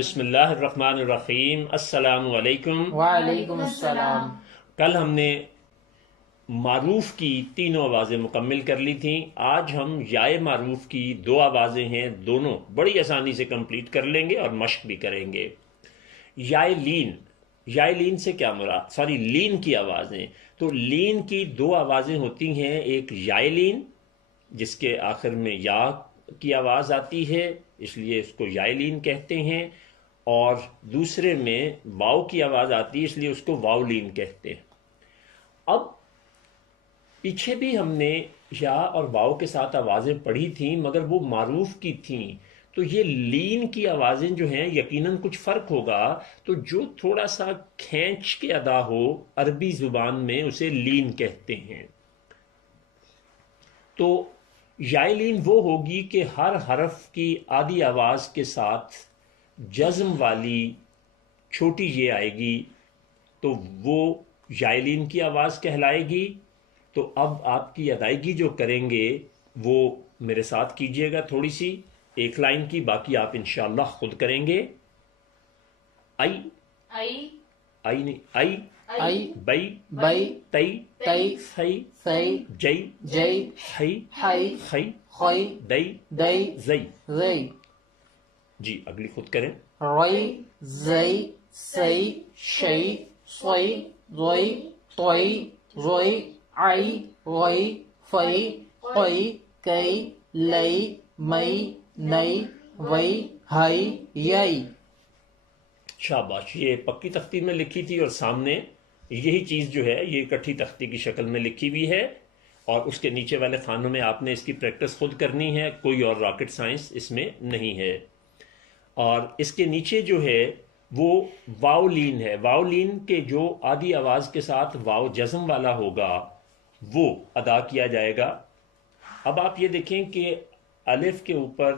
بسم اللہ الرحمن الرحیم۔ السلام علیکم۔ وعلیکم السلام۔ کل ہم نے معروف کی تینوں آوازیں مکمل کر لی تھیں۔ آج ہم یائے معروف کی دو آوازیں ہیں، دونوں بڑی آسانی سے کمپلیٹ کر لیں گے اور مشق بھی کریں گے۔ یائے لین، یائے لین سے کیا مراد، لین کی آوازیں، تو لین کی دو آوازیں ہوتی ہیں، ایک یائے لین جس کے آخر میں یا کی آواز آتی ہے اس لیے اس کو یائے لین کہتے ہیں، اور دوسرے میں واو کی آواز آتی ہے اس لیے اس کو واو لین کہتے ہیں۔ اب پیچھے بھی ہم نے یا اور واو کے ساتھ آوازیں پڑھی تھیں مگر وہ معروف کی تھیں، تو یہ لین کی آوازیں جو ہیں یقیناً کچھ فرق ہوگا، تو جو تھوڑا سا کھینچ کے ادا ہو عربی زبان میں اسے لین کہتے ہیں۔ تو یائے لین وہ ہوگی کہ ہر حرف کی آدھی آواز کے ساتھ جزم والی چھوٹی یہ آئے گی تو وہ یائے لین کی آواز کہلائے گی۔ تو اب آپ کی ادائیگی جو کریں گے وہ میرے ساتھ کیجئے گا، تھوڑی سی ایک لائن کی، باقی آپ انشاءاللہ خود کریں گے۔ آئی آئی نہیں، آئی ای بئی بئی تئی تئی سی سی جئی جئی ہئی ہئی خی خی دئی دئی زئی۔ زئی جی اگلی خود کریں۔ ری زئی سی شئی سوئی زوئی توئی زوئی عی غی فئی قی کئی لئی مئی نئی وئی ہئی یئی۔ شاباش، یہ پکی تختی میں لکھی تھی اور سامنے یہی چیز جو ہے یہ اکٹھی تختی کی شکل میں لکھی ہوئی ہے، اور اس کے نیچے والے خانوں میں آپ نے اس کی پریکٹس خود کرنی ہے، کوئی اور راکٹ سائنس اس میں نہیں ہے۔ اور اس کے نیچے جو ہے وہ واو لین ہے، واو لین کے جو آدھی آواز کے ساتھ واو جزم والا ہوگا وہ ادا کیا جائے گا۔ اب آپ یہ دیکھیں کہ الف کے اوپر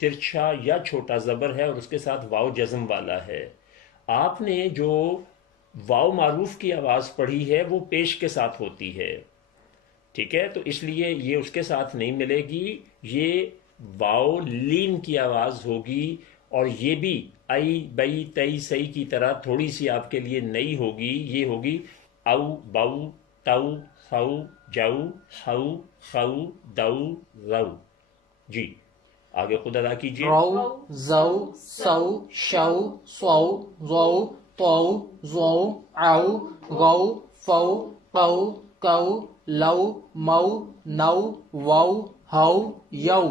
ترچھا یا چھوٹا زبر ہے اور اس کے ساتھ واو جزم والا ہے۔ آپ نے جو واو معروف کی آواز پڑھی ہے وہ پیش کے ساتھ ہوتی ہے، ٹھیک ہے، تو اس لیے یہ اس کے ساتھ نہیں ملے گی، یہ واو لین کی آواز ہوگی، اور یہ بھی ائی بئی تئی سئی کی طرح تھوڑی سی آپ کے لیے نئی ہوگی، یہ ہوگی او بو تو خو جو ہو خو دو رو۔ جی آگے خود ادا کیجئے۔ رو زو سو شو سو زو تو زو او غو فو قو کو لو مو نو وو ہو یو۔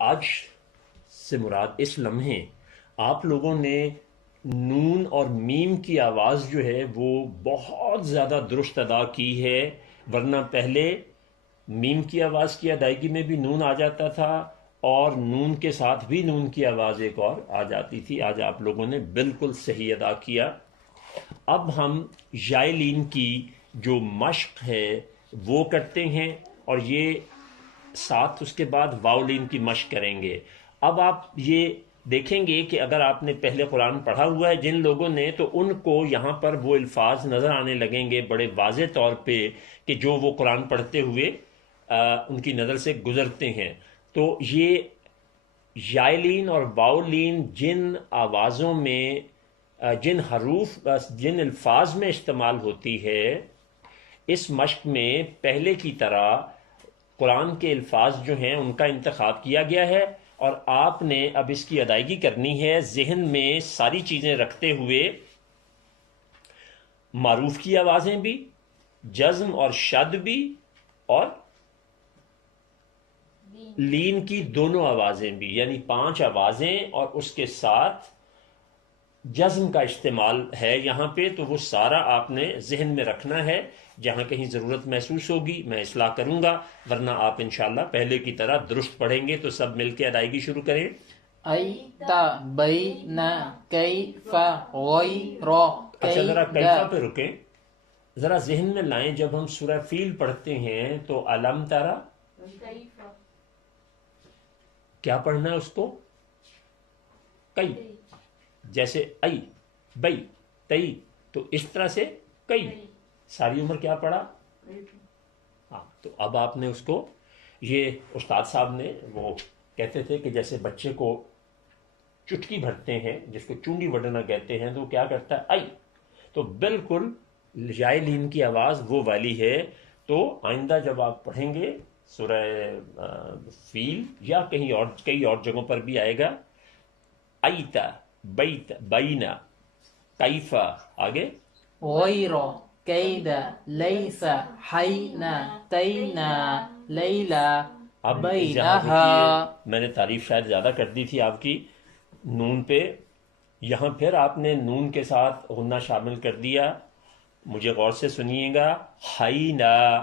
آج سے مراد اس لمحے آپ لوگوں نے نون اور میم کی آواز جو ہے وہ بہت زیادہ درست ادا کی ہے، ورنہ پہلے میم کی آواز کی ادائیگی میں بھی نون آ جاتا تھا اور نون کے ساتھ بھی نون کی آواز ایک اور آ جاتی تھی۔ آج آپ لوگوں نے بالکل صحیح ادا کیا۔ اب ہم یائے لین کی جو مشق ہے وہ کرتے ہیں، اور یہ ساتھ اس کے بعد واو لین کی مشق کریں گے۔ اب آپ یہ دیکھیں گے کہ اگر آپ نے پہلے قرآن پڑھا ہوا ہے جن لوگوں نے، تو ان کو یہاں پر وہ الفاظ نظر آنے لگیں گے بڑے واضح طور پہ کہ جو وہ قرآن پڑھتے ہوئے ان کی نظر سے گزرتے ہیں۔ تو یہ یائے لین اور واو لین جن آوازوں میں جن حروف جن الفاظ میں استعمال ہوتی ہے، اس مشق میں پہلے کی طرح قرآن کے الفاظ جو ہیں ان کا انتخاب کیا گیا ہے، اور آپ نے اب اس کی ادائیگی کرنی ہے ذہن میں ساری چیزیں رکھتے ہوئے، معروف کی آوازیں بھی، جزم اور شد بھی، اور لین کی دونوں آوازیں بھی، یعنی 5 آوازیں اور اس کے ساتھ جزم کا استعمال ہے یہاں پہ، تو وہ سارا آپ نے ذہن میں رکھنا ہے۔ جہاں کہیں ضرورت محسوس ہوگی میں اصلاح کروں گا، ورنہ آپ انشاءاللہ پہلے کی طرح درست پڑھیں گے۔ تو سب مل کے ادائیگی شروع کریں۔ ای تا بئی نا کئی فا غی رو اچھا ذرا کئی کیفا دا۔ پہ رکیں، ذرا ذہن میں لائیں، جب ہم سورہ فیل پڑھتے ہیں تو علم ترا کیا پڑھنا ہے اس کو؟ کئی، جیسے ای بئی تئی، تو اس طرح سے کئی، ساری عمر کیا پڑھا؟ ہاں، تو اب آپ نے اس کو، یہ استاد صاحب نے وہ کہتے تھے کہ جیسے بچے کو چٹکی بھرتے ہیں جس کو چونڈی وڈنا کہتے ہیں تو وہ کیا کرتا ہے آئی، تو بالکل یائے لین کی آواز وہ والی ہے. تو آئندہ جب آپ پڑھیں گے سورہ فیل یا کئی اور جگہوں پر بھی آئے گا ایتا بیت بینا کیفا. آگے غير كيد ليس حين تينا ليلى اب یہاں بينها. دیکھیے میں نے تعریف شاید زیادہ کر دی تھی آپ کی نون پہ، یہاں پھر آپ نے نون کے ساتھ غنہ شامل کر دیا. مجھے غور سے سنیے گا، حینا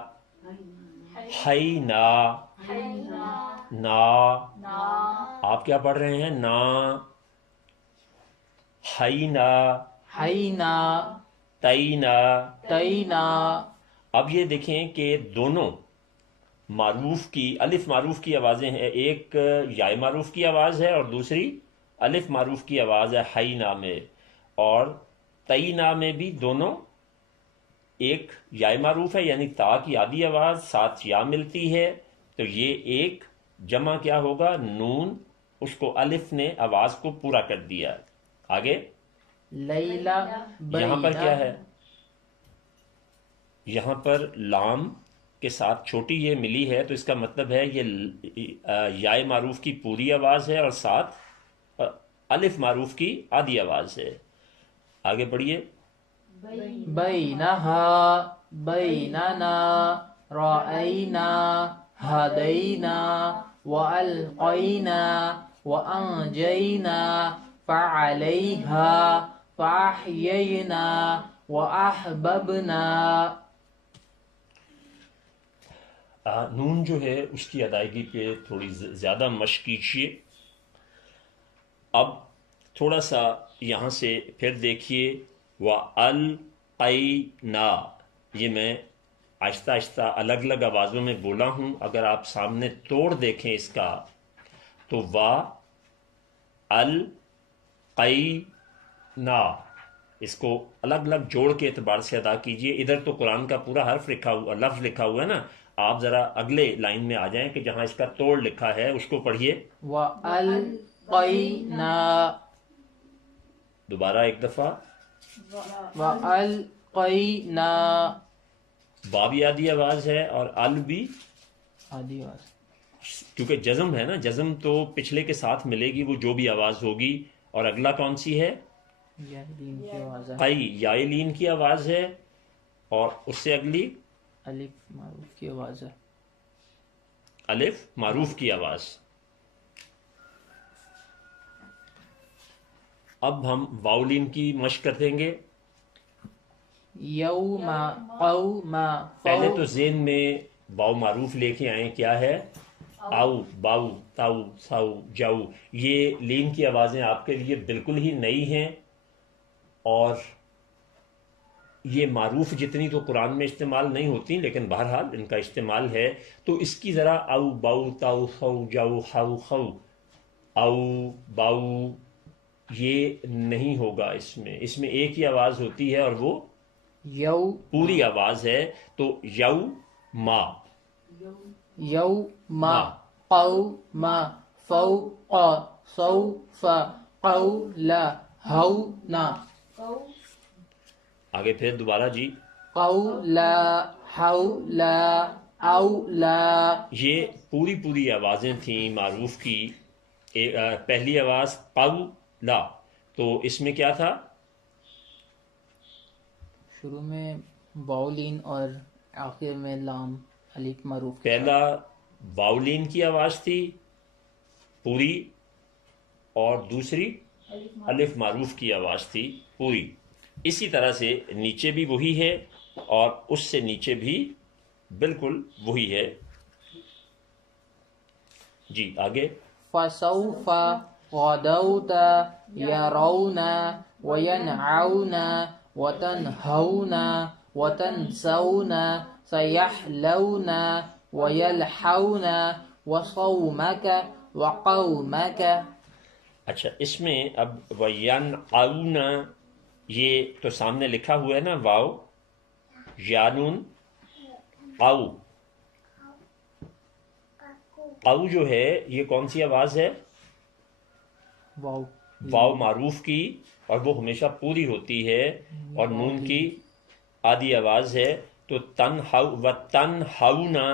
حینا نا، آپ کیا پڑھ رہے ہیں نا، حینا حين تینا. تينا. اب یہ دیکھیں کہ دونوں معروف کی الف معروف کی آوازیں ہیں، ایک یائے معروف کی آواز ہے اور دوسری الف معروف کی آواز ہے حینا میں، اور تینا میں بھی دونوں ایک یائے معروف ہے یعنی تا کی آدھی آواز ساتھ یا ملتی ہے، تو یہ ایک جمع کیا ہوگا نون، اس کو الف نے آواز کو پورا کر دیا. آگے ليلى یہاں پر کیا ہے، بين. یہاں پر لام کے ساتھ چھوٹی یہ ملی ہے تو اس کا مطلب ہے یہ یائے معروف کی پوری آواز ہے اور ساتھ الف معروف کی آدھی آواز ہے. آگے پڑھیے بينها بيننا رأينا هدينا وألقينا وأنجينا فعليها فأحيينا وأحببنا. نون جو ہے اس کی ادائیگی پہ تھوڑی زیادہ مشق کیجیے. اب تھوڑا سا یہاں سے پھر دیکھیے وَأَلْقَيْنَا، یہ میں آہستہ آہستہ الگ الگ آوازوں میں بولا ہوں، اگر آپ سامنے توڑ دیکھیں اس کا تو وَأَلْقَيْنَا، اس کو الگ الگ جوڑ کے اعتبار سے ادا کیجئے. ادھر تو قرآن کا پورا حرف لکھا ہوا لفظ لکھا ہوا ہے نا، آپ ذرا اگلے لائن میں آ جائیں کہ جہاں اس کا توڑ لکھا ہے اس کو پڑھیے. وألقينا دوبارہ ایک دفعہ، وألقينا. با بھی آدھی آواز ہے اور ال بھی، آدھی آواز. کیونکہ جزم ہے نا، جزم تو پچھلے کے ساتھ ملے گی وہ جو بھی آواز ہوگی. اور اگلا کون سی ہے، یہ دین کی آواز ہے. قی یائے لین کی آواز ہے، اور اس سے اگلی الف معروف کی آواز ہے. الف معروف کی آواز. اب ہم واولین کی مشق کر دیں گے. یوم قوم پہلے تو ذہن میں واو معروف لے کے آئیں، کیا ہے آؤ باؤ تاؤ ساؤ جاؤ. یہ لین کی آوازیں آپ کے لیے بالکل ہی نئی ہیں، اور یہ معروف جتنی تو قرآن میں استعمال نہیں ہوتی لیکن بہرحال ان کا استعمال ہے. تو اس کی ذرا او باؤ تاؤ سو جاؤ ہاؤ خو، او باؤ یہ نہیں ہوگا. اس میں ایک ہی آواز ہوتی ہے اور وہ یو پوری آواز ہے. تو یو ما یوم قوم فوق سوف قول ہونا. آگے پھر دوبارہ جی، قول حول اولا. یہ پوری آوازیں تھیں معروف کی. پہلی آواز قولا، تو اس میں کیا تھا، شروع میں باولین اور آخر میں لام الف معروف کے پہلا واولین کی آواز تھی پوری اور دوسری الف معروف کی آواز تھی پوری. اسی طرح سے نیچے بھی وہی ہے اور اس سے نیچے بھی بالکل وہی ہے. جی آگے فسوف غدوت يرون وينعون وتنهون وتنسون سيحلون ويلحون وصومك وقومك. اچھا، اس میں اب وَيَنْعَوْنَ یہ تو سامنے لکھا ہوا ہے نا، واو یانون او. او جو ہے یہ کون سی آواز ہے، واو واو معروف کی اور وہ ہمیشہ پوری ہوتی ہے اور نون کی آدھی آواز ہے. تو تنہونا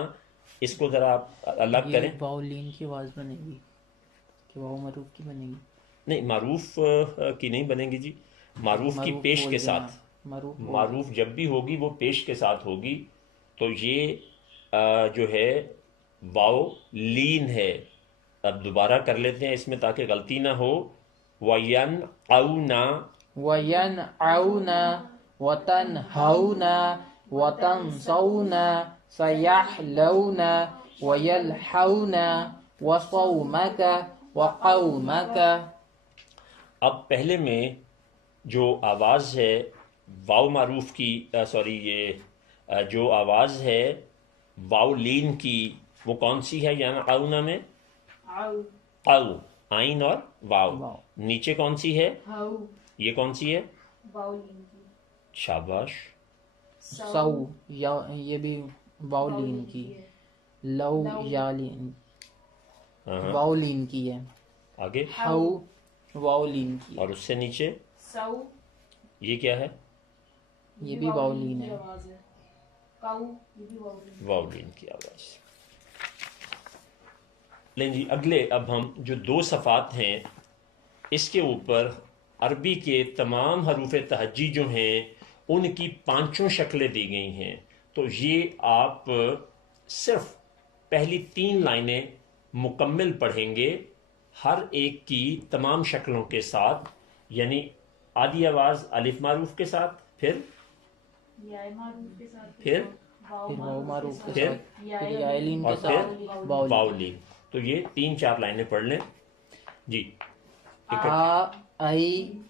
اس کو ذرا آپ الگ کریں. یہ واو لین کی آواز بنے گی کہ واو معروف کی بنے گی؟ نہیں، معروف کی نہیں بنے گی جی. معروف کی پیش بول کے دینا، ساتھ. معروف بول معروف جب بھی ہوگی وہ پیش کے ساتھ ہوگی. تو یہ جو ہے واو لین ہے. اب دوبارہ کر لیتے ہیں اس میں تاکہ غلطی نہ ہو. وَيَنْأَوْنَا وَيَنْعَوْنَ وَتَنْهَوْنَ وَتَنْسَوْنَ سَيَحْلَوْنَ وَيَلْحَوْنَ وَصَوْمَكَ وَقَوْمَكَ. اب پہلے میں جو آواز ہے واو معروف کی سوری یہ جو آواز ہے واو لین کی وہ کون سی ہے یعنی اونا میں؟ او، آئین اور واو. واو. نیچے کون سی ہے؟ یہ کون سی ہے؟ شاباش. سو یا یہ بھی واو لین کی. لو یا لین واو لین کی ہے. آگے ہو واو لین کی. اور اس سے نیچے یہ کیا ہے؟ یہ بھی واو لین ہے. واو لین کی آواز. لیں جی اگلے اب ہم جو 2 صفحات ہیں اس کے اوپر عربی کے تمام حروف تہجی جو ہیں ان کی 5 شکلیں دی گئی ہیں. تو یہ آپ صرف پہلی 3 لائنیں مکمل پڑھیں گے ہر ایک کی تمام شکلوں کے ساتھ، یعنی آدھی آواز الف معروف کے ساتھ، پھر واو معروف کے پھر ساتھ، پھر یا لین اور کے ساتھ پھر واو واو لین. لین. تو یہ 3-4 لائنیں پڑھ لیں جی. آ ای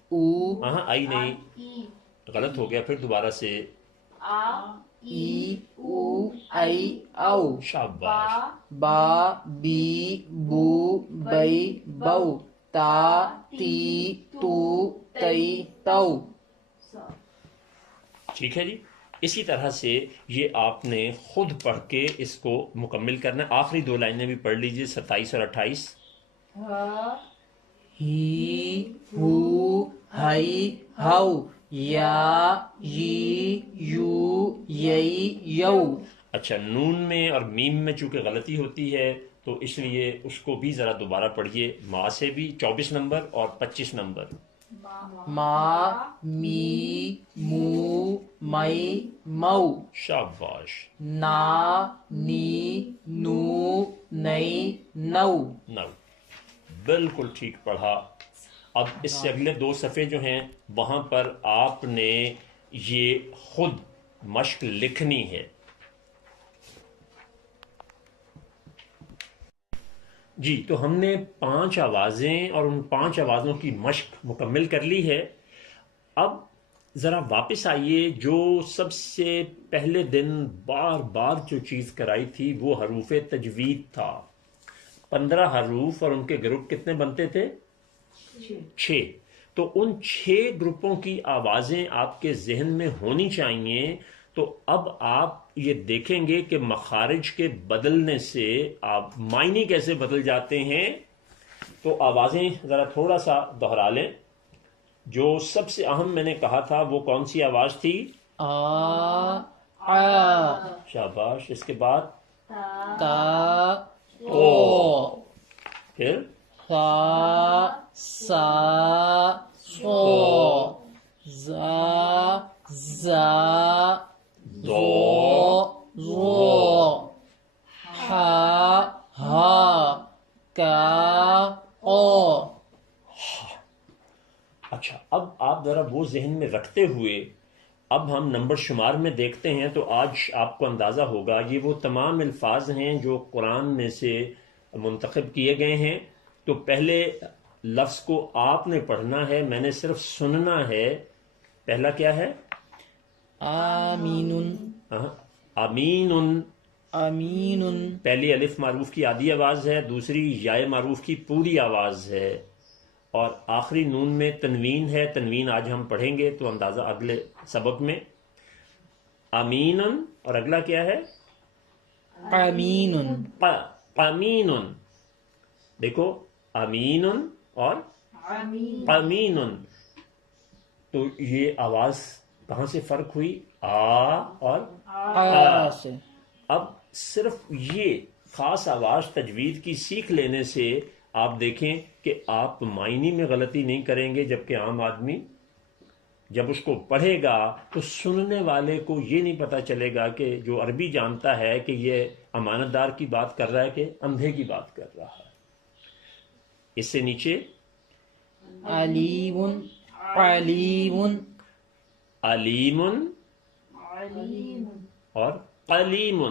او ہاں آئی نہیں، غلط ہو گیا، پھر دوبارہ سے. ای او ای او. شاباش. با بی بو بئی بو. تا تی تو تئی تو. ٹھیک ہے جی. اسی طرح سے یہ آپ نے خود پڑھ کے اس کو مکمل کرنا ہے. آخری 2 لائنیں بھی پڑھ لیجئے 27 اور 28. ہی ہو ہئی ہو. یا ی یو یئی یو. اچھا، نون میں اور میم میں چونکہ غلطی ہوتی ہے تو اس لیے اس کو بھی ذرا دوبارہ پڑھیے. ما سے بھی 24 نمبر اور 25 نمبر. ما می مو مئی مو. شاباش. نا نی نو نئی نو. نو، بالکل ٹھیک پڑھا. اب اس سے اگلے 2 صفحے جو ہیں وہاں پر آپ نے یہ خود مشق لکھنی ہے. جی تو ہم نے 5 آوازیں اور ان 5 آوازوں کی مشق مکمل کر لی ہے. اب ذرا واپس آئیے. جو سب سے پہلے دن بار بار جو چیز کرائی تھی وہ حروف تجوید تھا. 15 حروف اور ان کے گروپ کتنے بنتے تھے؟ 6. تو ان 6 گروپوں کی آوازیں آپ کے ذہن میں ہونی چاہیے. تو اب آپ یہ دیکھیں گے کہ مخارج کے بدلنے سے آپ معنی کیسے بدل جاتے ہیں. تو آوازیں ذرا تھوڑا سا دہرا لیں. جو سب سے اہم میں نے کہا تھا وہ کون سی آواز تھی؟ آ آ. شاباش. اس کے بعد تا او، پھر سا سا سو. زا زا زو زو. ہا ہا. کا او. اچھا، اب آپ ذرا وہ ذہن میں رکھتے ہوئے اب ہم نمبر شمار میں دیکھتے ہیں. تو آج آپ کو اندازہ ہوگا یہ وہ تمام الفاظ ہیں جو قرآن میں سے منتخب کیے گئے ہیں. تو پہلے لفظ کو آپ نے پڑھنا ہے، میں نے صرف سننا ہے. پہلا کیا ہے؟ آمین. امین. امین. پہلی الف معروف کی آدھی آواز ہے، دوسری یائے معروف کی پوری آواز ہے، اور آخری نون میں تنوین ہے. تنوین آج ہم پڑھیں گے تو اندازہ اگلے سبق میں. امین. اور اگلا کیا ہے؟ امین. امین. دیکھو، امین اور امین. تو یہ آواز کہاں سے فرق ہوئی؟ آ اور آ سے. اب صرف یہ خاص آواز تجوید کی سیکھ لینے سے آپ دیکھیں کہ آپ معنی میں غلطی نہیں کریں گے، جبکہ عام آدمی جب اس کو پڑھے گا تو سننے والے کو یہ نہیں پتا چلے گا کہ جو عربی جانتا ہے کہ یہ امانت دار کی بات کر رہا ہے کہ اندھے کی بات کر رہا ہے. اس سے نیچے علیم علیم علیم اور علیم،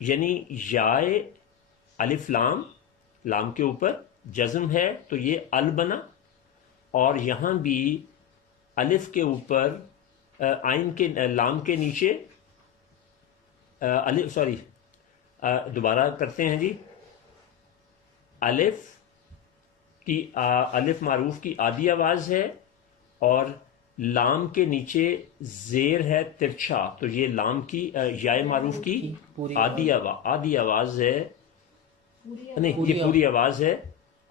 یعنی یائے الف لام، لام کے اوپر جزم ہے تو یہ ال بنا، اور یہاں بھی الف کے اوپر آئین کے لام کے نیچے الف، سوری دوبارہ کرتے ہیں جی. الف کی الف معروف کی آدھی آواز ہے، اور لام کے نیچے زیر ہے ترچھا، تو یہ لام کی یائے معروف کی آدھی آواز ہے، نہیں یہ پوری آواز ہے.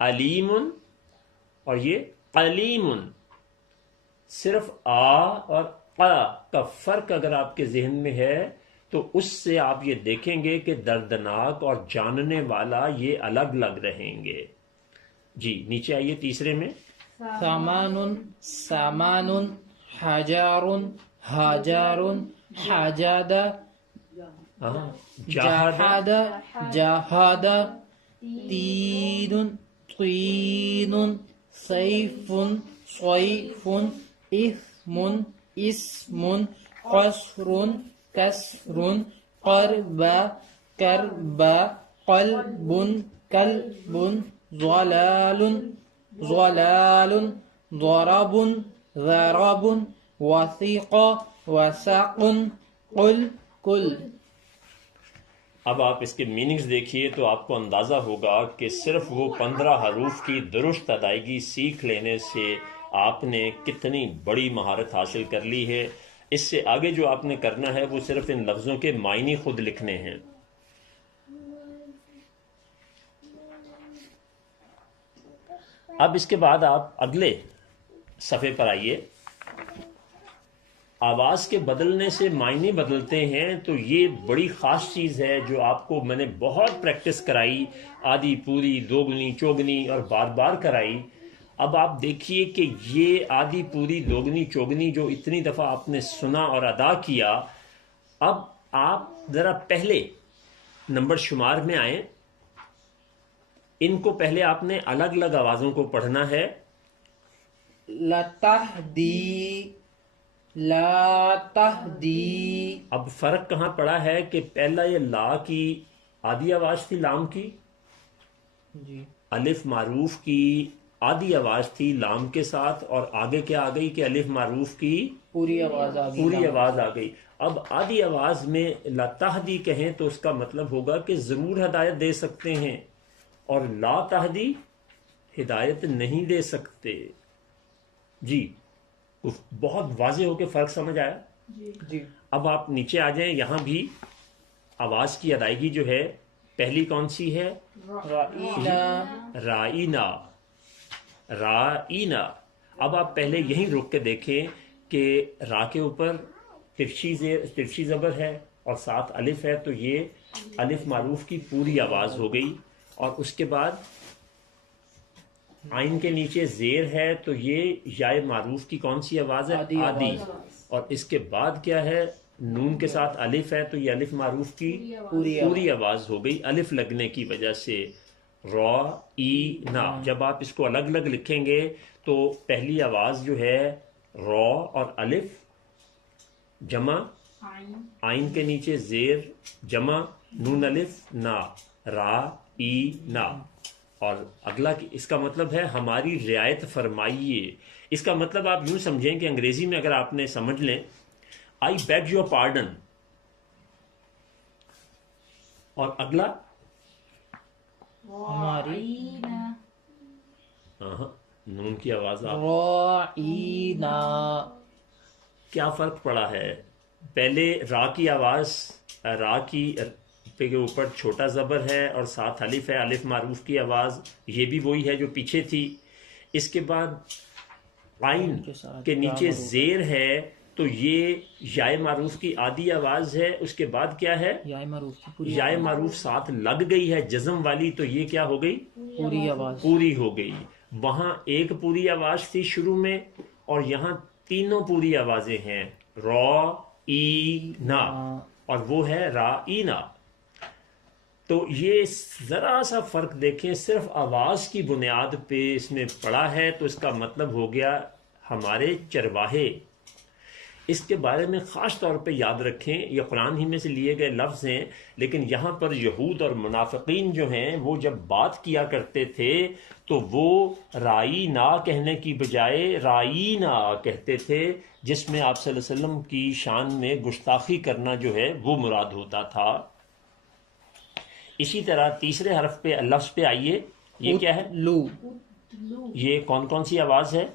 علیم اور یہ علیم. صرف آ اور قا کا فرق اگر آپ کے ذہن میں ہے تو اس سے آپ یہ دیکھیں گے کہ دردناک اور جاننے والا یہ الگ الگ رہیں گے. جی نیچے آئیے تیسرے میں. سامان سامان حجار حجار حجاد جاہد جاہد تین طین سیف صیف اسم اسم قصر کسر قرب کرب قلب کلب ضلال ضلال ضرب ضرب وثیق وثق قل کل. اب آپ اس کے میننگز دیکھیے تو آپ کو اندازہ ہوگا کہ صرف وہ 15 حروف کی درست ادائیگی سیکھ لینے سے آپ نے کتنی بڑی مہارت حاصل کر لی ہے. اس سے آگے جو آپ نے کرنا ہے وہ صرف ان لفظوں کے معنی خود لکھنے ہیں. اب اس کے بعد آپ اگلے صفحے پر آئیے. آواز کے بدلنے سے معنی بدلتے ہیں تو یہ بڑی خاص چیز ہے جو آپ کو میں نے بہت پریکٹس کرائی، آدھی پوری دوگنی چوگنی اور بار بار کرائی. اب آپ دیکھیے کہ یہ آدھی پوری دوگنی چوگنی جو اتنی دفعہ آپ نے سنا اور ادا کیا، اب آپ ذرا پہلے نمبر شمار میں آئیں. ان کو پہلے آپ نے الگ الگ آوازوں کو پڑھنا ہے. لتہدی لا تہدی. اب فرق کہاں پڑا ہے کہ پہلا یہ لا کی آدھی آواز تھی لام کی، جی الف معروف کی آدھی آواز تھی لام کے ساتھ، اور آگے کیا آ گئی کہ الف معروف کی پوری آواز آ گئی. پوری آواز آ گئی. اب آدھی آواز میں لا تہدی کہیں تو اس کا مطلب ہوگا کہ ضرور ہدایت دے سکتے ہیں، اور لا تہدی ہدایت نہیں دے سکتے. جی بہت واضح ہو کے فرق سمجھ آیا. جی اب آپ نیچے آ جائیں. یہاں بھی آواز کی ادائیگی جو ہے پہلی کون سی ہے؟ رائینا رائینا. اب آپ پہلے یہیں رک کے دیکھیں کہ را کے اوپر ترچھی زبر ہے اور ساتھ الف ہے، تو یہ الف معروف کی پوری آواز ہو گئی. اور اس کے بعد آئین کے نیچے زیر ہے تو یہ یائے معروف کی کون سی آواز ہے؟ آدھی. اور اس کے بعد کیا ہے؟ نون کے ساتھ الف ہے تو یہ الف معروف کی پوری آواز ہو گئی الف لگنے کی وجہ سے. را ای نا. جب آپ اس کو الگ الگ لکھیں گے تو پہلی آواز جو ہے را اور الف جمع آئین کے نیچے زیر جمع نون الف نا، را ای نا. اور اگلا اس کا مطلب ہے ہماری رعایت فرمائیے. اس کا مطلب آپ یوں سمجھیں کہ انگریزی میں اگر آپ نے سمجھ لیں آئی بیگ یور پارڈن، اور اگلا ہماری نون کی آواز آپ رائینا. کیا فرق پڑا ہے؟ پہلے را کی آواز، را کی پہ کے اوپر چھوٹا زبر ہے اور ساتھ الف ہے، الف معروف کی آواز یہ بھی وہی ہے جو پیچھے تھی. اس کے بعد عین کے نیچے زیر ہے تو یہ یائے معروف کی آدھی آواز ہے. اس کے بعد کیا ہے؟ یائے معروف ساتھ لگ گئی ہے جزم والی، تو یہ کیا ہو گئی؟ پوری آواز، پوری ہو گئی. وہاں ایک پوری آواز تھی شروع میں، اور یہاں تینوں پوری آوازیں ہیں، را ای نا، اور وہ ہے را ای نا. تو یہ ذرا سا فرق دیکھیں، صرف آواز کی بنیاد پہ اس میں پڑا ہے، تو اس کا مطلب ہو گیا ہمارے چرواہے. اس کے بارے میں خاص طور پہ یاد رکھیں، یہ قرآن ہی میں سے لیے گئے لفظ ہیں، لیکن یہاں پر یہود اور منافقین جو ہیں وہ جب بات کیا کرتے تھے تو وہ رائی نا کہنے کی بجائے رائی نا کہتے تھے، جس میں آپ صلی اللہ علیہ وسلم کی شان میں گستاخی کرنا جو ہے وہ مراد ہوتا تھا. اسی طرح تیسرے حرف پہ لفظ پہ آئیے، یہ کیا ہے؟ لو. یہ کون کون سی آواز ہے؟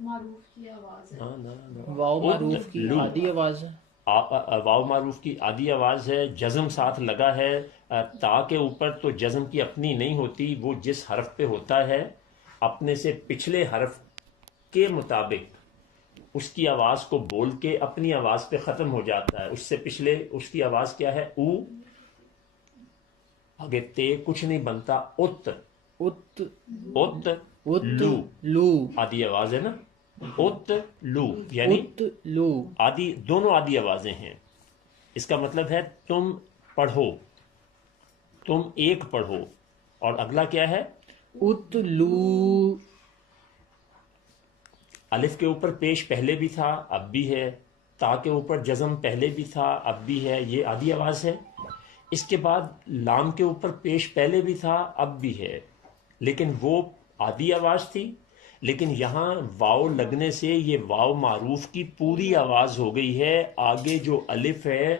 معروف کی آواز ہے، واو معروف کی آدھی آواز ہے، واو معروف کی آدھی آواز ہے. جزم ساتھ لگا ہے تا کے اوپر، تو جزم کی اپنی نہیں ہوتی، وہ جس حرف پہ ہوتا ہے اپنے سے پچھلے حرف کے مطابق اس کی آواز کو بول کے اپنی آواز پہ ختم ہو جاتا ہے. اس سے پچھلے اس کی آواز کیا ہے؟ او، آگے تے کچھ نہیں بنتا. ات ات ات لو، لو آدھی آواز ہے نا. ات لو یعنی لو، آدھی، دونوں آدھی آوازیں ہیں. اس کا مطلب ہے تم پڑھو، تم ایک پڑھو. اور اگلا کیا ہے؟ ات لو. الف کے اوپر پیش پہلے بھی تھا اب بھی ہے، تا کے اوپر جزم پہلے بھی تھا اب بھی ہے، یہ آدھی آواز ہے. اس کے بعد لام کے اوپر پیش پہلے بھی تھا اب بھی ہے، لیکن وہ آدھی آواز تھی. لیکن یہاں واو لگنے سے یہ واو معروف کی پوری آواز ہو گئی ہے. آگے جو الف ہے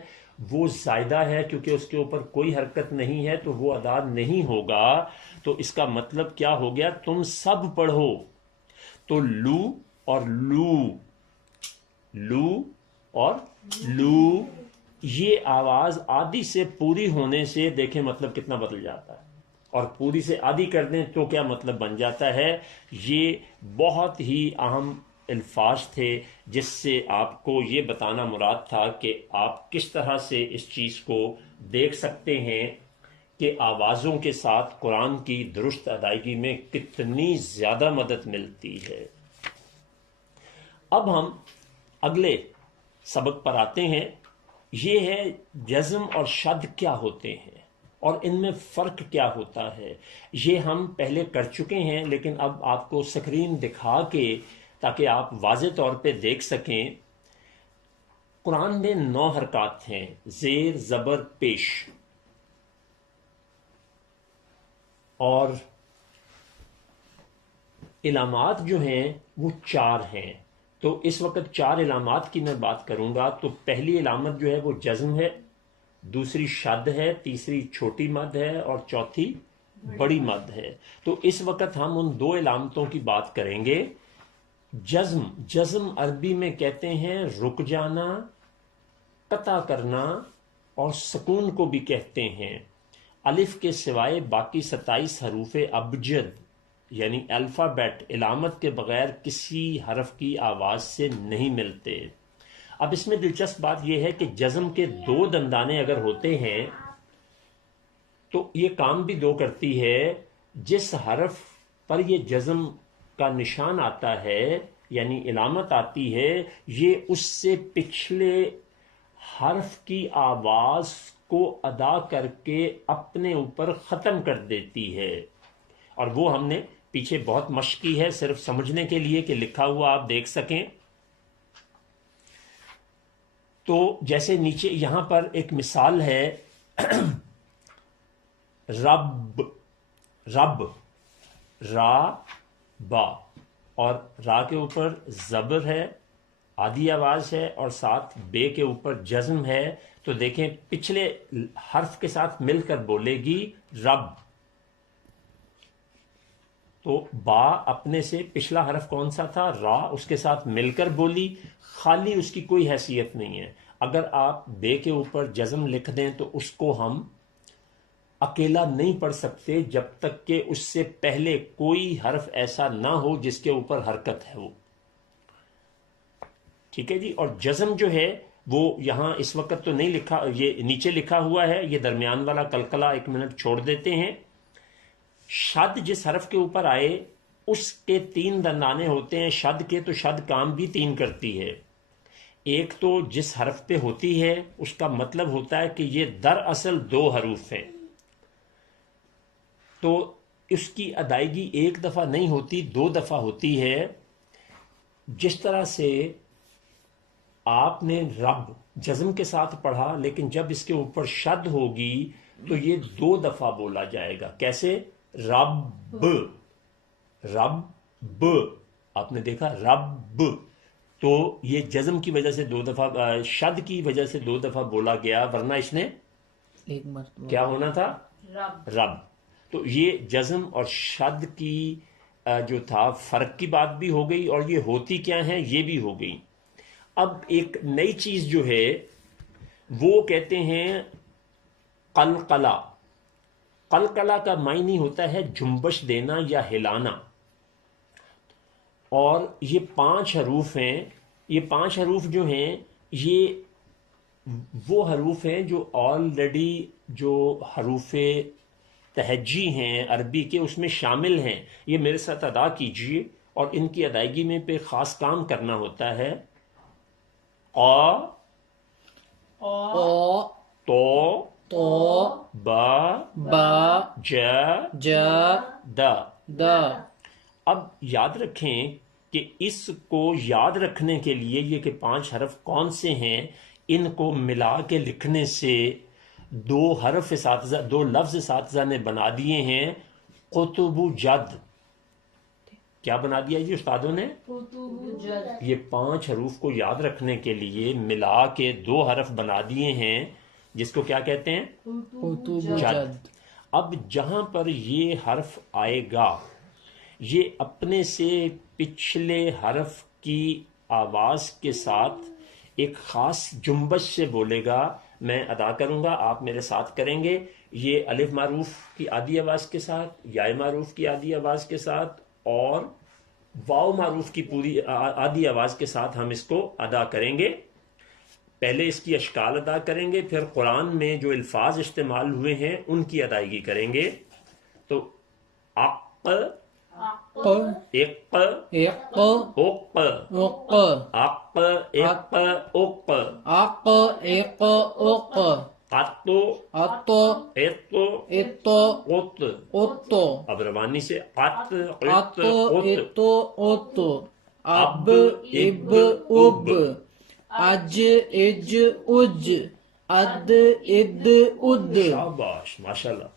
وہ زائدہ ہے، کیونکہ اس کے اوپر کوئی حرکت نہیں ہے تو وہ ادا نہیں ہوگا. تو اس کا مطلب کیا ہو گیا؟ تم سب پڑھو. تو لو اور لو، لو اور لو، یہ آواز آدھی سے پوری ہونے سے دیکھیں مطلب کتنا بدل جاتا ہے، اور پوری سے آدھی کر دیں تو کیا مطلب بن جاتا ہے. یہ بہت ہی اہم الفاظ تھے جس سے آپ کو یہ بتانا مراد تھا کہ آپ کس طرح سے اس چیز کو دیکھ سکتے ہیں کہ آوازوں کے ساتھ قرآن کی درست ادائیگی میں کتنی زیادہ مدد ملتی ہے. اب ہم اگلے سبق پر آتے ہیں. یہ ہے جزم اور شد کیا ہوتے ہیں اور ان میں فرق کیا ہوتا ہے. یہ ہم پہلے کر چکے ہیں، لیکن اب آپ کو سکرین دکھا کے تاکہ آپ واضح طور پہ دیکھ سکیں. قرآن میں 9 حرکات ہیں، زیر، زبر، پیش، اور علامات جو ہیں وہ 4 ہیں. تو اس وقت 4 علامات کی میں بات کروں گا. تو پہلی علامت جو ہے وہ جزم ہے، دوسری شد ہے، تیسری چھوٹی مد ہے، اور چوتھی بڑی مد ہے. تو اس وقت ہم ان 2 علامتوں کی بات کریں گے. جزم، جزم عربی میں کہتے ہیں رک جانا، قطع کرنا، اور سکون کو بھی کہتے ہیں. الف کے سوائے باقی 27 حروف ابجد یعنی الفابیٹ علامت کے بغیر کسی حرف کی آواز سے نہیں ملتے. اب اس میں دلچسپ بات یہ ہے کہ جزم کے 2 دندانے اگر ہوتے ہیں تو یہ کام بھی 2 کرتی ہے. جس حرف پر یہ جزم کا نشان آتا ہے یعنی علامت آتی ہے، یہ اس سے پچھلے حرف کی آواز کو ادا کر کے اپنے اوپر ختم کر دیتی ہے. اور وہ ہم نے پیچھے بہت مشق کی ہے صرف سمجھنے کے لیے کہ لکھا ہوا آپ دیکھ سکیں. تو جیسے نیچے یہاں پر ایک مثال ہے، رب، رب، را، با، اور را کے اوپر زبر ہے، آدھی آواز ہے، اور ساتھ بے کے اوپر جزم ہے. تو دیکھیں پچھلے حرف کے ساتھ مل کر بولے گی رب. تو با اپنے سے پچھلا حرف کون سا تھا؟ را، اس کے ساتھ مل کر بولی، خالی اس کی کوئی حیثیت نہیں ہے. اگر آپ بے کے اوپر جزم لکھ دیں تو اس کو ہم اکیلا نہیں پڑھ سکتے جب تک کہ اس سے پہلے کوئی حرف ایسا نہ ہو جس کے اوپر حرکت ہے وہ. ٹھیک ہے جی. اور جزم جو ہے وہ یہاں اس وقت تو نہیں لکھا, یہ نیچے لکھا ہوا ہے, یہ درمیان والا قلقلہ 1 منٹ چھوڑ دیتے ہیں. شد جس حرف کے اوپر آئے اس کے 3 دندانے ہوتے ہیں شد کے, تو شد کام بھی 3 کرتی ہے. ایک تو جس حرف پہ ہوتی ہے اس کا مطلب ہوتا ہے کہ یہ دراصل 2 حروف ہیں, تو اس کی ادائیگی 1 دفعہ نہیں ہوتی, 2 دفعہ ہوتی ہے. جس طرح سے آپ نے رب جزم کے ساتھ پڑھا, لیکن جب اس کے اوپر شد ہوگی تو یہ 2 دفعہ بولا جائے گا. کیسے؟ رب, رب, آپ نے دیکھا رب, تو یہ جزم کی وجہ سے 2 دفعہ, شد کی وجہ سے 2 دفعہ بولا گیا, ورنہ اس نے 1 مرتبہ کیا ہونا تھا؟ رب. تو یہ جزم اور شد کی جو تھا فرق کی بات بھی ہو گئی, اور یہ ہوتی کیا ہیں یہ بھی ہو گئی. اب ایک نئی چیز جو ہے وہ کہتے ہیں قلقلہ. قلقلہ کا معنی ہوتا ہے جنبش دینا یا ہلانا, اور یہ 5 حروف ہیں. یہ 5 حروف جو ہیں یہ وہ حروف ہیں جو آلریڈی جو حروف تہجی ہیں عربی کے اس میں شامل ہیں. یہ میرے ساتھ ادا کیجئے, اور ان کی ادائیگی میں پہ خاص کام کرنا ہوتا ہے. تو با دا. اب یاد رکھیں کہ اس کو یاد رکھنے کے لیے یہ کہ 5 حرف کون سے ہیں, ان کو ملا کے لکھنے سے 2 حرف اساتذہ, 2 لفظ اساتذہ نے بنا دیے ہیں قطب جد. کیا بنا دیا جی استادوں نے؟ یہ 5 حروف کو یاد رکھنے کے لیے ملا کے 2 حرف بنا دیے ہیں, جس کو کیا کہتے ہیں؟ جد. اب جہاں پر یہ حرف آئے گا یہ اپنے سے پچھلے حرف کی آواز کے ساتھ ایک خاص جنبش سے بولے گا. میں ادا کروں گا, آپ میرے ساتھ کریں گے. یہ الف معروف کی آدھی آواز کے ساتھ, یا معروف کی آدھی آواز کے ساتھ, اور واو معروف کی پوری آدھی آواز کے ساتھ ہم اس کو ادا کریں گے. پہلے اس کی اشکال ادا کریں گے, پھر قرآن میں جو الفاظ استعمال ہوئے ہیں ان کی ادائیگی کریں گے. تو اق, اق, اق, اق, اق, اق, اتو, اتو, ات. اب روانی سے ات, ات, ات, اب, اب, اب, اج اج اج اد اد اد. شاباش, ماشاءاللہ.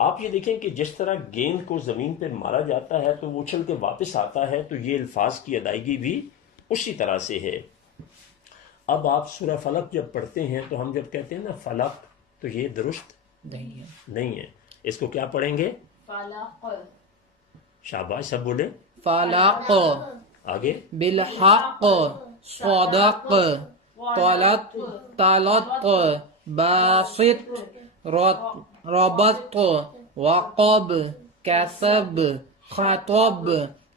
آپ یہ دیکھیں کہ جس طرح گیند کو زمین پہ مارا جاتا ہے تو وہ اچھل کے واپس آتا ہے, تو یہ الفاظ کی ادائیگی بھی اسی طرح سے ہے. اب آپ سورہ فلق جب پڑھتے ہیں تو ہم جب کہتے ہیں نا فلق, تو یہ درست نہیں ہے. اس کو کیا پڑھیں گے؟ فلق. شاباش, سب بولے فلق. آگے بالحق, صدق, طلت, طلت, باسط, ربط, وقب, کسب, خطب,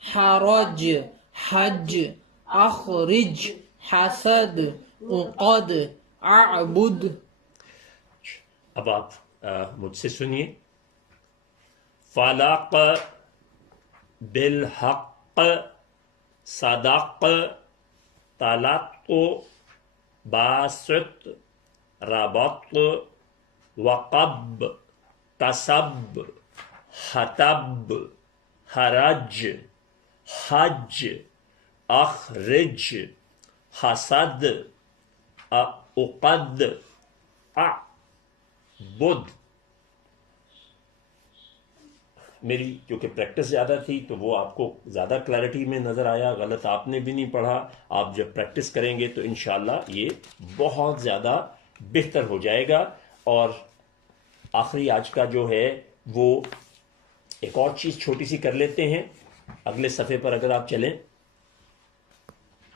حرج, حج, اخرج, حسد, اقد, اعبد. اب آپ مجھ سے سنیے. فلق, بالحق, صدق, طلق, باسط, ربط, وقب, کسب, حتب, حرج, حج, اخرج, حسد, اقد, اعبد. میری کیونکہ پریکٹس زیادہ تھی تو وہ آپ کو زیادہ کلیئرٹی میں نظر آیا. غلط آپ نے بھی نہیں پڑھا. آپ جب پریکٹس کریں گے تو انشاءاللہ یہ بہت زیادہ بہتر ہو جائے گا. اور آخری آج کا جو ہے وہ ایک اور چیز چھوٹی سی کر لیتے ہیں. اگلے صفحے پر اگر آپ چلیں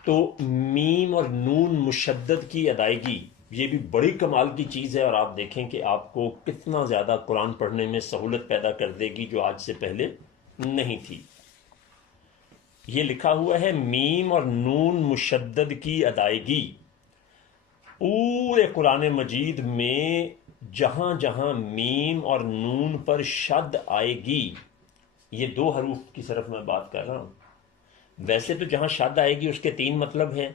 تو میم اور نون مشدد کی ادائیگی یہ بھی بڑی کمال کی چیز ہے، اور آپ دیکھیں کہ آپ کو کتنا زیادہ قرآن پڑھنے میں سہولت پیدا کر دے گی جو آج سے پہلے نہیں تھی۔ یہ لکھا ہوا ہے میم اور نون مشدد کی ادائیگی۔ پورے قرآن مجید میں جہاں جہاں میم اور نون پر شد آئے گی، یہ دو حروف کی صرف میں بات کر رہا ہوں، ویسے تو جہاں شد آئے گی اس کے تین مطلب ہیں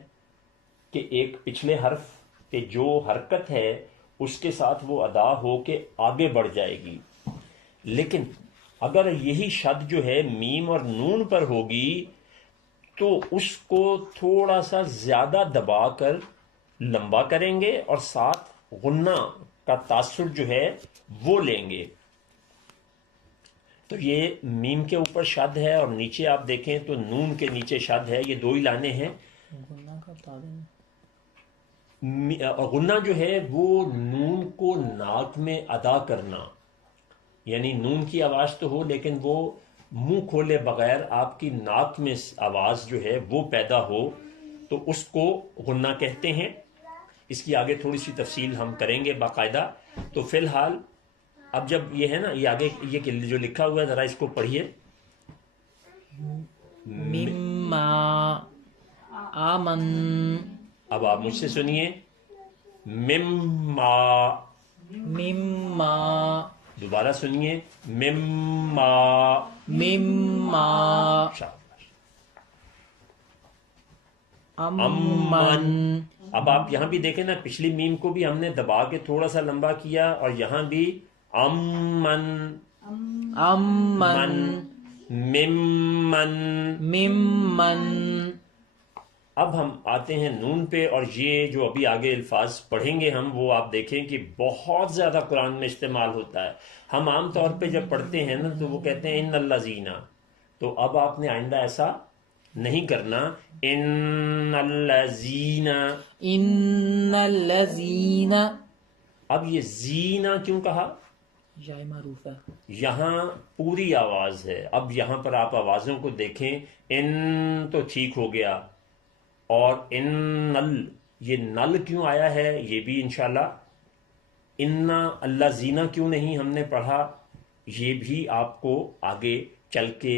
کہ ایک پچھلے حرف پہ جو حرکت ہے اس کے ساتھ وہ ادا ہو کے آگے بڑھ جائے گی، لیکن اگر یہی شد جو ہے میم اور نون پر ہوگی تو اس کو تھوڑا سا زیادہ دبا کر لمبا کریں گے اور ساتھ غنہ کا تاثر جو ہے وہ لیں گے۔ تو یہ میم کے اوپر شد ہے اور نیچے آپ دیکھیں تو نون کے نیچے شد ہے، یہ دو ہی لانے ہیں۔ غنہ کا تابع غنہ جو ہے وہ نون کو ناک میں ادا کرنا، یعنی نون کی آواز تو ہو لیکن وہ منہ کھولے بغیر آپ کی ناک میں آواز جو ہے وہ پیدا ہو، تو اس کو غنہ کہتے ہیں۔ اس کی آگے تھوڑی سی تفصیل ہم کریں گے باقاعدہ۔ تو فی الحال اب جب یہ ہے نا، یہ آگے یہ جو لکھا ہوا ہے ذرا اس کو پڑھیے۔ مما آمن، اب آپ مجھ سے سنیے، مما، مما، دوبارہ سنیے، مما، مما، شاباش، امن، اب آپ یہاں بھی دیکھیں نا، پچھلی میم کو بھی ہم نے دبا کے تھوڑا سا لمبا کیا، اور یہاں بھی امن، امن، ممن۔ ممن، اب ہم آتے ہیں نون پہ، اور یہ جو ابھی آگے الفاظ پڑھیں گے ہم، وہ آپ دیکھیں کہ بہت زیادہ قرآن میں استعمال ہوتا ہے۔ ہم عام طور پہ جب پڑھتے ہیں نا تو وہ کہتے ہیں ان الذین، تو اب آپ نے آئندہ ایسا نہیں کرنا، ان الذین۔ ان الذین، اب یہ زینہ کیوں کہا؟ جائے معروف ہے، یہاں پوری آواز ہے۔ اب یہاں پر آپ آوازوں کو دیکھیں، ان تو ٹھیک ہو گیا، اور ان نل، یہ نل کیوں آیا ہے یہ بھی انشاءاللہ، ان اللہ زینہ کیوں نہیں ہم نے پڑھا، یہ بھی آپ کو آگے چل کے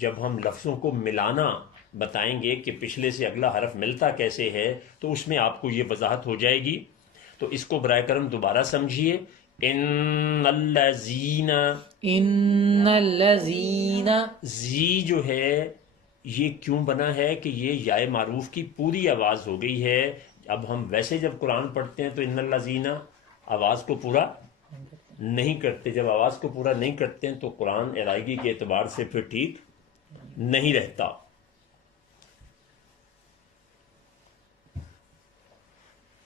جب ہم لفظوں کو ملانا بتائیں گے کہ پچھلے سے اگلا حرف ملتا کیسے ہے، تو اس میں آپ کو یہ وضاحت ہو جائے گی۔ تو اس کو برائے کرم دوبارہ سمجھیے، ان الذین، ان الذین، زی جو ہے یہ کیوں بنا ہے کہ یہ یائے معروف کی پوری آواز ہو گئی ہے۔ اب ہم ویسے جب قرآن پڑھتے ہیں تو ان الذین آواز کو پورا نہیں کرتے، جب آواز کو پورا نہیں کرتے ہیں تو قرآن ادائیگی کے اعتبار سے پھر ٹھیک نہیں رہتا۔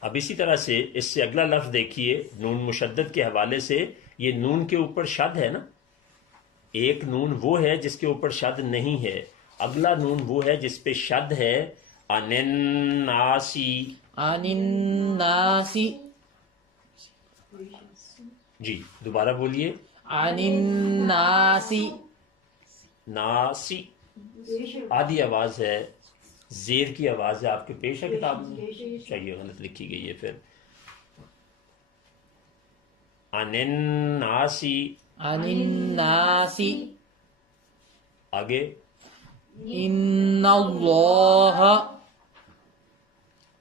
اب اسی طرح سے اس سے اگلا لفظ دیکھیے، نون مشدد کے حوالے سے، یہ نون کے اوپر شد ہے نا، ایک نون وہ ہے جس کے اوپر شد نہیں ہے، اگلا نون وہ ہے جس پہ شد ہے، عن الناسی، عن الناس، جی دوبارہ بولیے، عن الناس، ناسی آدھی آواز ہے، زیر کی آواز ہے، آپ کے پیش ہے کتاب میں، چاہیے غلط لکھی گئی ہے پھر، عن الناسی، عن الناس، آگے ان اللہ،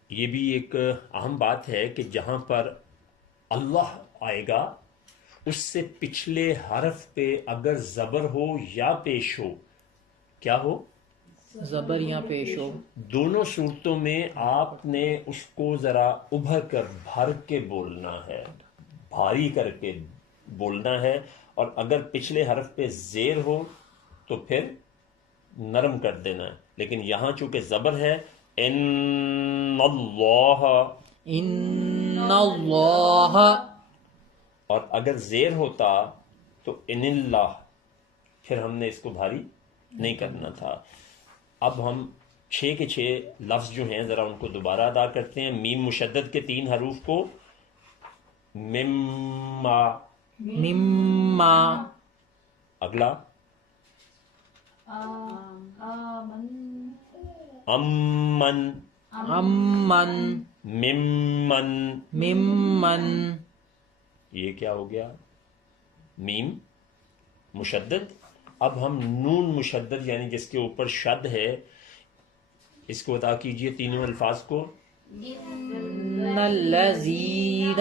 یہ بھی ایک اہم بات ہے کہ جہاں پر اللہ آئے گا اس سے پچھلے حرف پہ اگر زبر ہو یا پیش ہو، کیا ہو؟ زبر یا پیش ہو، دونوں صورتوں میں آپ نے اس کو ذرا ابھر کر بھر کے بولنا ہے، بھاری کر کے بولنا ہے، اور اگر پچھلے حرف پہ زیر ہو تو پھر نرم کر دینا ہے، لیکن یہاں چونکہ زبر ہے، ان اللہ، ان اللہ، اور اگر زیر ہوتا تو ان اللہ، پھر ہم نے اس کو بھاری نہیں کرنا تھا۔ اب ہم 6 کے 6 لفظ جو ہیں ذرا ان کو دوبارہ ادا کرتے ہیں۔ میم مشدد کے 3 حروف کو، مما، مما، اگلا امن، امن، ممن، ممن، یہ کیا ہو گیا؟ میم مشدد. اب ہم نون مشدد یعنی جس کے اوپر شد ہے اس کو ادا کیجئے تینوں الفاظ کو. ان الذین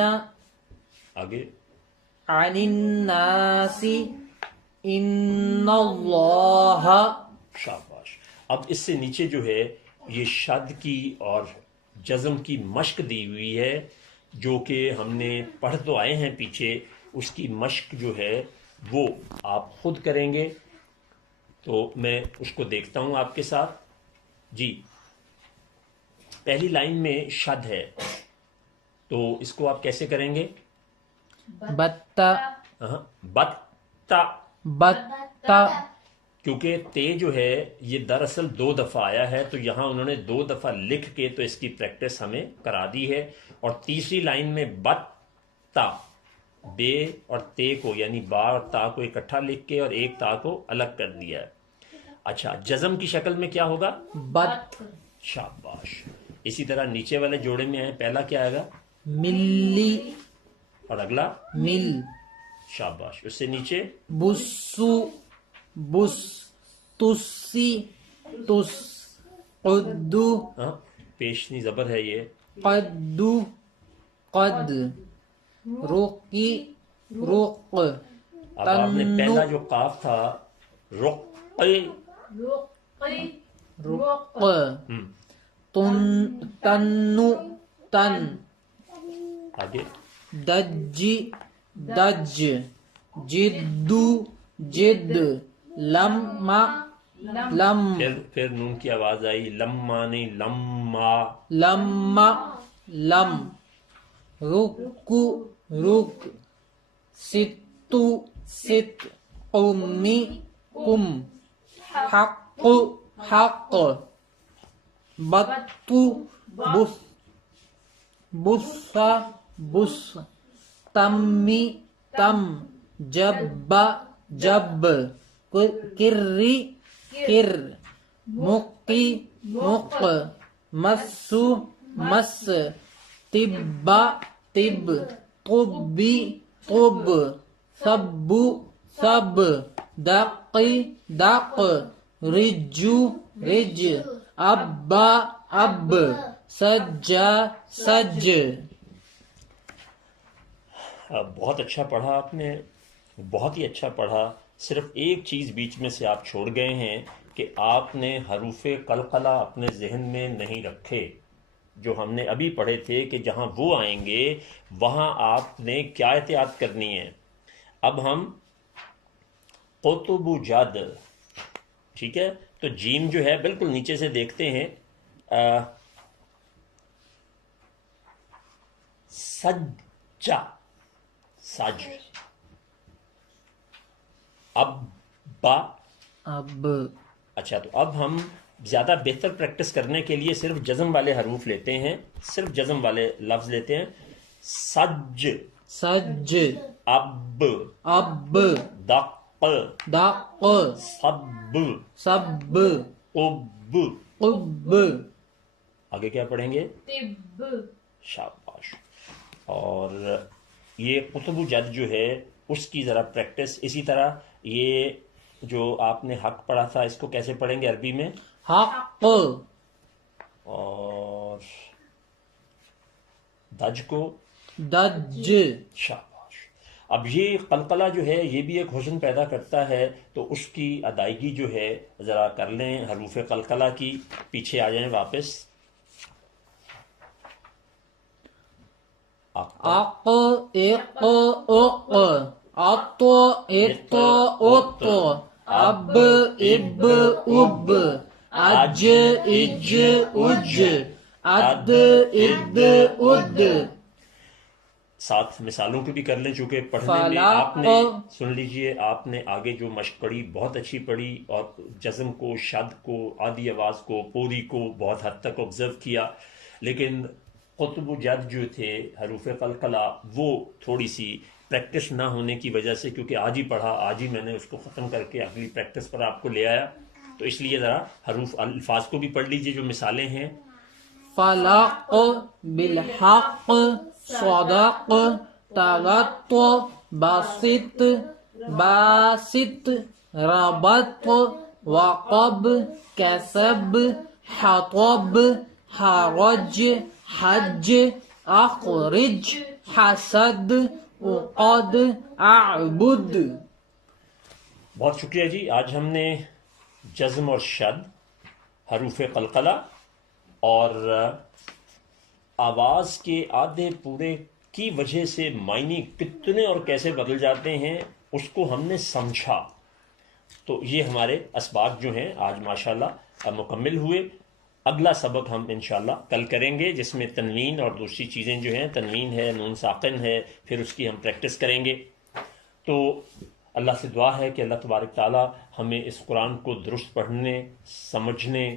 آگے عن الناس ان اللہ. شاباش. اب اس سے نیچے جو ہے یہ شد کی اور جزم کی مشق دی ہوئی ہے جو کہ ہم نے پڑھ تو آئے ہیں پیچھے. اس کی مشق جو ہے وہ آپ خود کریں گے. تو میں اس کو دیکھتا ہوں آپ کے ساتھ. جی پہلی لائن میں شد ہے تو اس کو آپ کیسے کریں گے؟ بتا، بتا. بتا، کیونکہ تے جو ہے یہ دراصل 2 دفعہ آیا ہے تو یہاں انہوں نے 2 دفعہ لکھ کے تو اس کی پریکٹس ہمیں کرا دی ہے. اور تیسری لائن میں بتا، بے اور تے کو یعنی با اور تا کو اکٹھا لکھ کے اور ایک تا کو الگ کر دیا ہے. اچھا جزم کی شکل میں کیا ہوگا؟ بت. شاباش. اسی طرح نیچے والے جوڑے میں آئے پہلا کیا آئے گا؟ ملی، اور اگلا مل. شاباش. اس سے نیچے بسو، بس. تسی، تس. قدو، ہاں پیشنی زبر ہے یہ. قدو، قد. رقی، رق. اب آپ نے پہلا جو قاف تھا رق، رق. تنو، تن. آگے دج، دج. جدو، جد. لما، لم. پھر نون کی آواز آئی. لما نہیں لما. لما، لم. رکو، رک. ستو، ست. قمی، کم. حق، حق. بتو، بس. بسا، بس. تمی، تم. جب، جب. کری، کر. مقی، مق. مسو، مس. طب، طب. طبی، طب. سبو، سب. دقی، دق. رجو، رج. ابا، اب. سجا، سج. بہت اچھا پڑھا آپ نے، بہت ہی اچھا پڑھا. صرف ایک چیز بیچ میں سے آپ چھوڑ گئے ہیں کہ آپ نے حروف قلقلہ اپنے ذہن میں نہیں رکھے جو ہم نے ابھی پڑھے تھے کہ جہاں وہ آئیں گے وہاں آپ نے کیا احتیاط کرنی ہے. اب ہم قطب جد، ٹھیک ہے، تو جیم جو ہے بالکل نیچے سے دیکھتے ہیں. سجا، سج. اب با، اب. اچھا تو اب ہم زیادہ بہتر پریکٹس کرنے کے لیے صرف جزم والے حروف لیتے ہیں، صرف جزم والے لفظ لیتے ہیں. سج، سج. اب، اب. دق، دق. سب، سب. قب. قب. آگے کیا پڑھیں گے؟ طب. شاباش. اور یہ قطب جد جو ہے اس کی ذرا پریکٹس. اسی طرح یہ جو آپ نے حق پڑھا تھا اس کو کیسے پڑھیں گے عربی میں؟ حق. اور دج کو دج. شاباش. اب یہ قلقلہ جو ہے یہ بھی ایک حسن پیدا کرتا ہے تو اس کی ادائیگی جو ہے ذرا کر لیں حروف قلقلہ کی. پیچھے آ جائیں واپس. اق، اق، اق. اط، ات، ات. اب، اب، اب. اج، اج، اج. اد، اد، اد. ساتھ مثالوں کی بھی کر لیں چونکہ پڑھنے میں آپ نے سن لیجئے آپ نے آگے جو مشق پڑھی بہت اچھی پڑھی اور جزم کو، شد کو، آدھی آواز کو، پوری کو بہت حد تک آبزرو کیا. لیکن قطب جد جو تھے حروف قلقلہ وہ تھوڑی سی پریکٹس نہ ہونے کی وجہ سے، کیونکہ آج ہی پڑھا آج ہی میں نے اس کو ختم کر کے اگلی پریکٹس پر آپ کو لے آیا تو اس لیے ذرا حروف الفاظ کو بھی پڑھ لیجئے جو مثالیں ہیں. فلق بالحق صدق تغط باسط باسط ربط وقب كسب حطب حرج حج اخرج حسد اقد اعبد. بہت شکریہ جی. آج ہم نے جزم اور شد، حروف قلقلہ اور آواز کے آدھے پورے کی وجہ سے معنی کتنے اور کیسے بدل جاتے ہیں اس کو ہم نے سمجھا. تو یہ ہمارے اسباق جو ہیں آج ماشاءاللہ مکمل ہوئے. اگلا سبق ہم انشاءاللہ کل کریں گے، جس میں تنوین اور دوسری چیزیں جو ہیں، تنوین ہے، نون ساکن ہے، پھر اس کی ہم پریکٹس کریں گے. تو اللہ سے دعا ہے کہ اللہ تبارک تعالی ہمیں اس قرآن کو درست پڑھنے، سمجھنے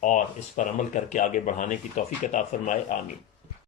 اور اس پر عمل کر کے آگے بڑھانے کی توفیق عطا فرمائے. آمین.